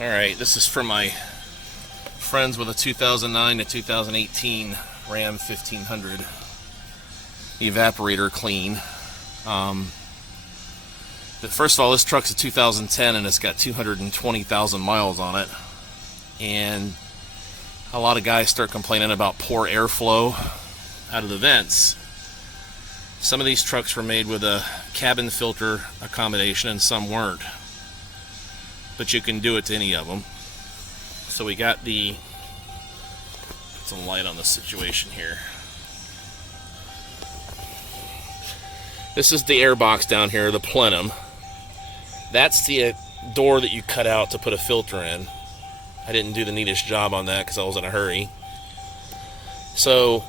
Alright, this is from my friends with a 2009 to 2018 Ram 1500 evaporator clean. But first of all, this truck's a 2010 and it's got 220,000 miles on it. And a lot of guys start complaining about poor airflow out of the vents. Some of these trucks were made with a cabin filter accommodation and some weren't. But you can do it to any of them. So we got the, put some light on the situation here. This is the air box down here, the plenum. That's the door that you cut out to put a filter in. I didn't do the neatest job on that because I was in a hurry. So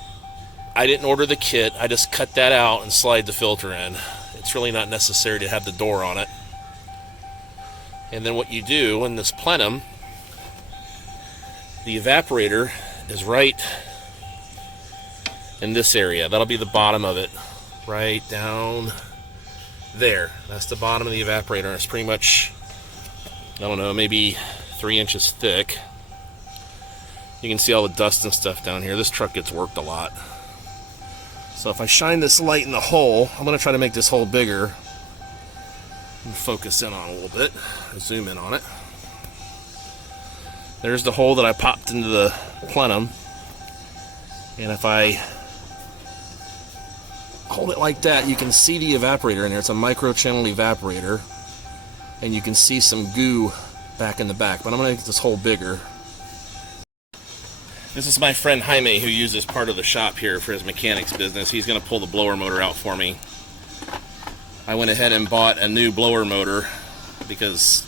I didn't order the kit. I just cut that out and slide the filter in. It's really not necessary to have the door on it. And then what you do in this plenum, the evaporator is right in this area. That'll be the bottom of it. Right down there. That's the bottom of the evaporator. It's pretty much, I don't know, maybe 3 inches thick. You can see all the dust and stuff down here. This truck gets worked a lot. So if I shine this light in the hole, I'm going to try to make this hole bigger and focus in on a little bit. Zoom in on it. There's the hole that I popped into the plenum. And if I hold it like that, you can see the evaporator in there. It's a micro-channel evaporator. And you can see some goo back in the back. But I'm going to make this hole bigger. This is my friend Jaime, who uses part of the shop here for his mechanics business. He's going to pull the blower motor out for me. I went ahead and bought a new blower motor because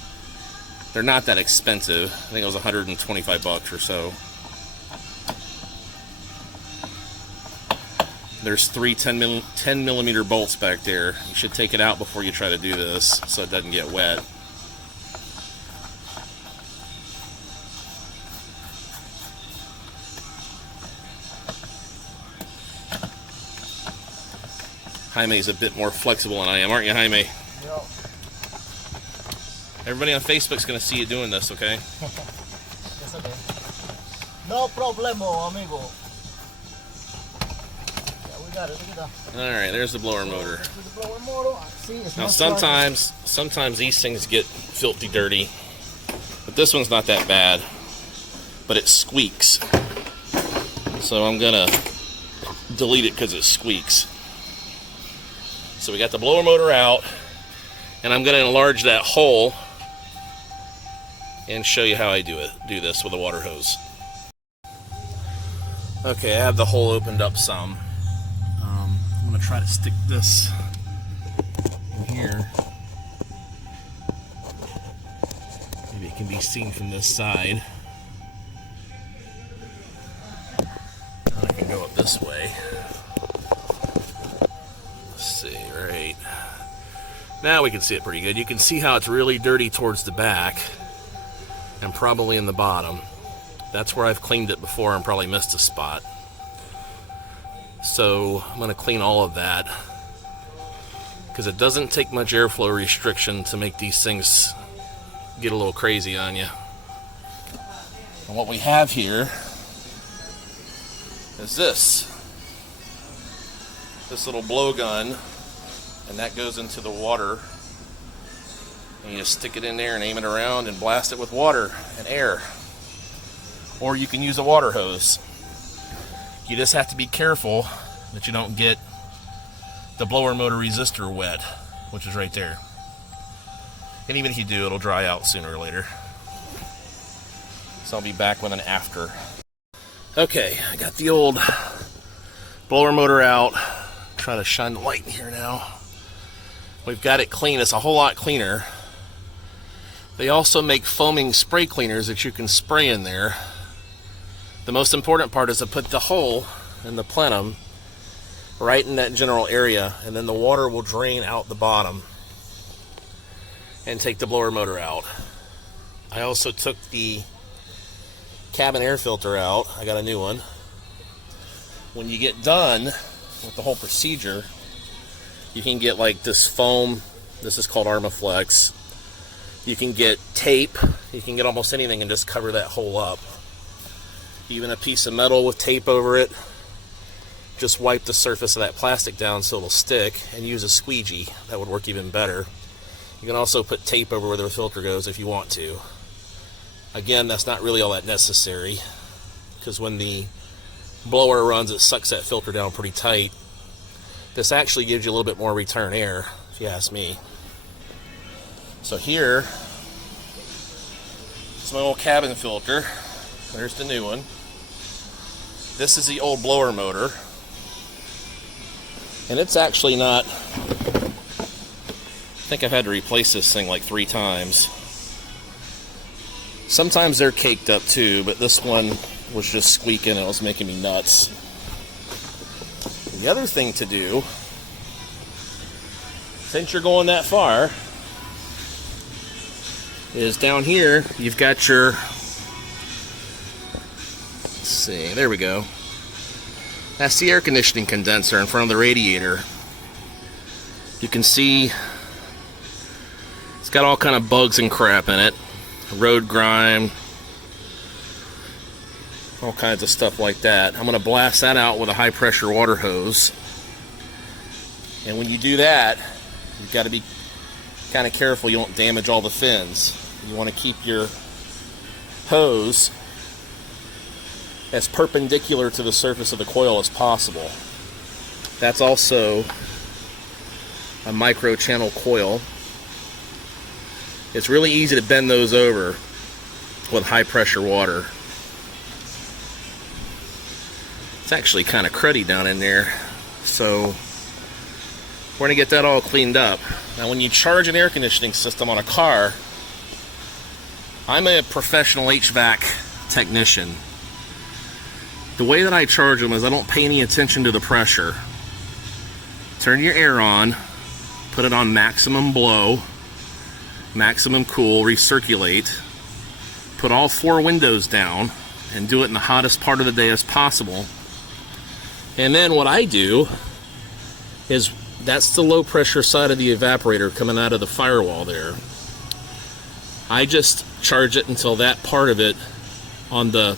they're not that expensive. I think it was 125 bucks or so. There's three 10 millimeter bolts back there. You should take it out before you try to do this so it doesn't get wet. Jaime's a bit more flexible than I am, aren't you, Jaime? Yep. Everybody on Facebook's going to see you doing this, okay? Yes, okay. No problemo, amigo. Yeah, we got it. Look at that. Alright, there's the blower motor. The blower motor. See, it's Now not sometimes these things get filthy dirty, but this one's not that bad, but it squeaks. So I'm going to delete it because it squeaks. So we got the blower motor out, and I'm going to enlarge that hole and show you how I do this with a water hose. Okay, I have the hole opened up some. I'm going to try to stick this in here. Maybe it can be seen from this side. And I can go up this way. See, right now we can see it pretty good. You can see how it's really dirty towards the back and probably in the bottom. That's where I've cleaned it before and probably missed a spot. So I'm going to clean all of that because it doesn't take much airflow restriction to make these things get a little crazy on you. And what we have here is this little blowgun, and that goes into the water, and you just stick it in there and aim it around and blast it with water and air. Or you can use a water hose. You just have to be careful that you don't get the blower motor resistor wet, which is right there. And even if you do, it'll dry out sooner or later. So I'll be back with an after. Okay, I got the old blower motor out. Try to shine the light in here now. We've got it clean. It's a whole lot cleaner. They also make foaming spray cleaners that you can spray in there. The most important part is to put the hole in the plenum right in that general area, and then the water will drain out the bottom and take the blower motor out. I also took the cabin air filter out. I got a new one. When you get done with the whole procedure, you can get like this foam. This is called Armaflex. You can get tape You can get almost anything and just cover that hole up. Even a piece of metal with tape over it. Just wipe the surface of that plastic down so it'll stick, and use a squeegee. That would work even better. You can also put tape over where the filter goes if you want to. Again, that's not really all that necessary, because when the blower runs, it sucks that filter down pretty tight. This actually gives you a little bit more return air, if you ask me. So here is my old cabin filter. There's the new one. This is the old blower motor. And it's actually not... I think I've had to replace this thing like 3 times. Sometimes they're caked up too, but this one was just squeaking and it was making me nuts. The other thing to do, since you're going that far, is down here you've got your... Let's see, there we go. That's the air conditioning condenser in front of the radiator. You can see it's got all kind of bugs and crap in it. Road grime, all kinds of stuff like that. I'm going to blast that out with a high pressure water hose. And when you do that, you've got to be kind of careful you don't damage all the fins. You want to keep your hose as perpendicular to the surface of the coil as possible. That's also a micro channel coil. It's really easy to bend those over with high pressure water. It's actually kind of cruddy down in there, so we're going to get that all cleaned up. Now when you charge an air conditioning system on a car, I'm a professional HVAC technician. The way that I charge them is I don't pay any attention to the pressure. Turn your air on, put it on maximum blow, maximum cool, recirculate, put all 4 windows down, and do it in the hottest part of the day as possible. And then what I do is, that's the low pressure side of the evaporator coming out of the firewall there. I just charge it until that part of it on the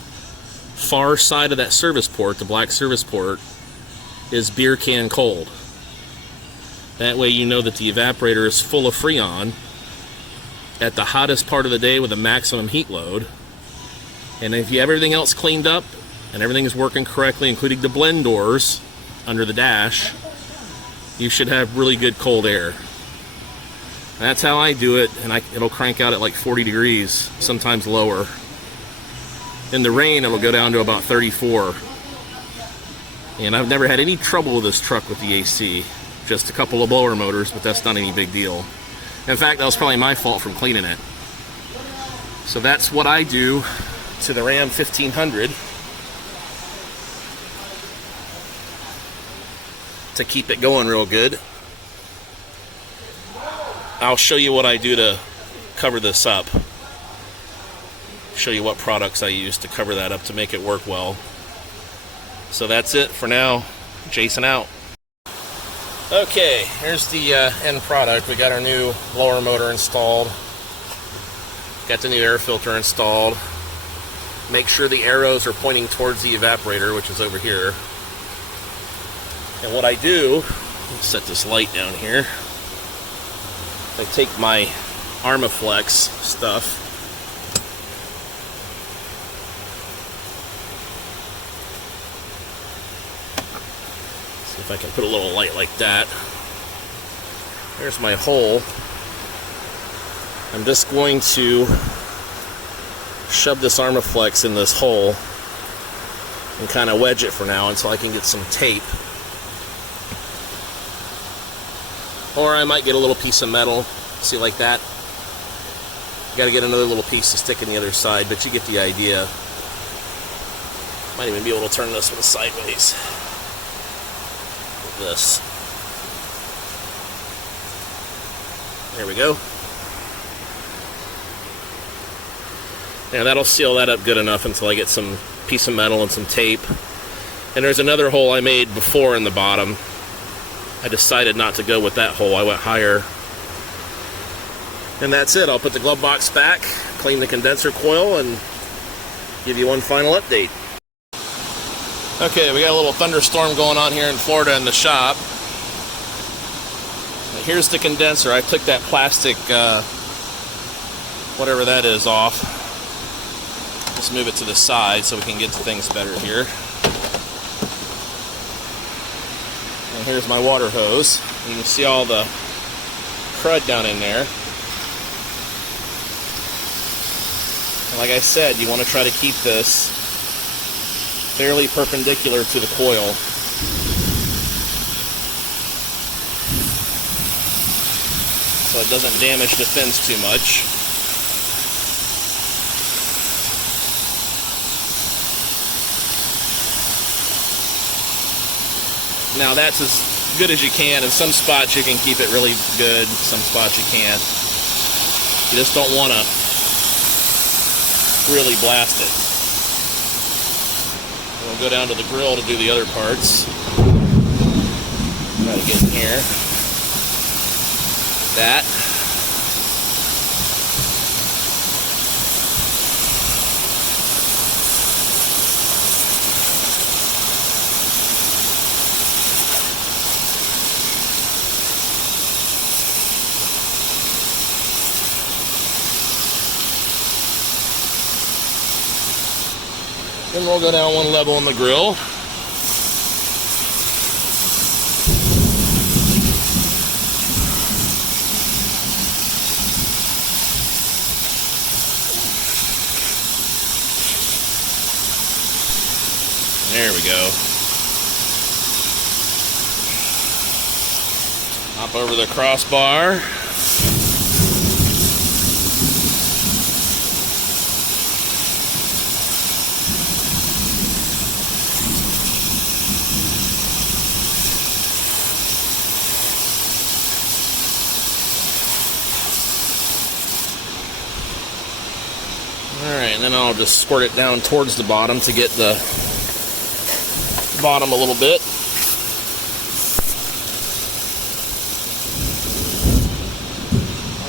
far side of that service port, the black service port, is beer can cold. That way you know that the evaporator is full of Freon at the hottest part of the day with a maximum heat load. And if you have everything else cleaned up and everything is working correctly, including the blend doors under the dash, you should have really good cold air. And that's how I do it, and it'll crank out at like 40 degrees, sometimes lower. In the rain, it'll go down to about 34. And I've never had any trouble with this truck with the AC. Just a couple of blower motors, but that's not any big deal. In fact, that was probably my fault from cleaning it. So that's what I do to the Ram 1500 to keep it going real good. I'll show you what I do to cover this up. Show you what products I use to cover that up to make it work well. So that's it for now. Jason out. Okay, here's the end product. We got our new blower motor installed. Got the new air filter installed. Make sure the arrows are pointing towards the evaporator, which is over here. And what I do, let's set this light down here. I take my Armaflex stuff, see if I can put a little light like that. There's my hole. I'm just going to shove this Armaflex in this hole and kind of wedge it for now until I can get some tape. Or I might get a little piece of metal, see, like that. You gotta get another little piece to stick in the other side, but you get the idea. Might even be able to turn this one sideways. Like this. There we go. Yeah, that'll seal that up good enough until I get some piece of metal and some tape. And there's another hole I made before in the bottom. I decided not to go with that hole. I went higher. And that's it. I'll put the glove box back, clean the condenser coil and give you one final update. Okay, we got a little thunderstorm going on here in Florida in the shop. Here's the condenser. I took that plastic, whatever that is, off. Just move it to the side so we can get to things better here. And here's my water hose. You can see all the crud down in there. And like I said, you want to try to keep this fairly perpendicular to the coil. So it doesn't damage the fins too much. Now that's as good as you can. In some spots you can keep it really good, some spots you can't. You just don't want to really blast it. We'll go down to the grill to do the other parts. Try to get in here. That. Then we'll go down one level in the grill. There we go. Hop over the crossbar. Alright, and then I'll just squirt it down towards the bottom to get the bottom a little bit.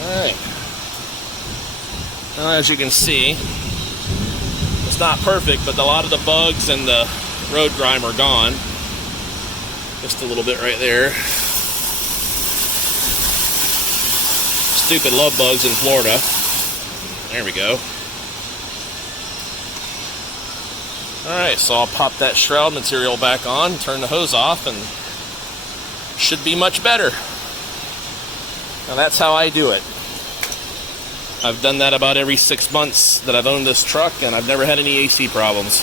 Alright. Now as you can see, it's not perfect, but a lot of the bugs and the road grime are gone. Just a little bit right there. Stupid love bugs in Florida. There we go. Alright, so I'll pop that shroud material back on, turn the hose off, and should be much better. Now that's how I do it. I've done that about every 6 months that I've owned this truck, and I've never had any AC problems.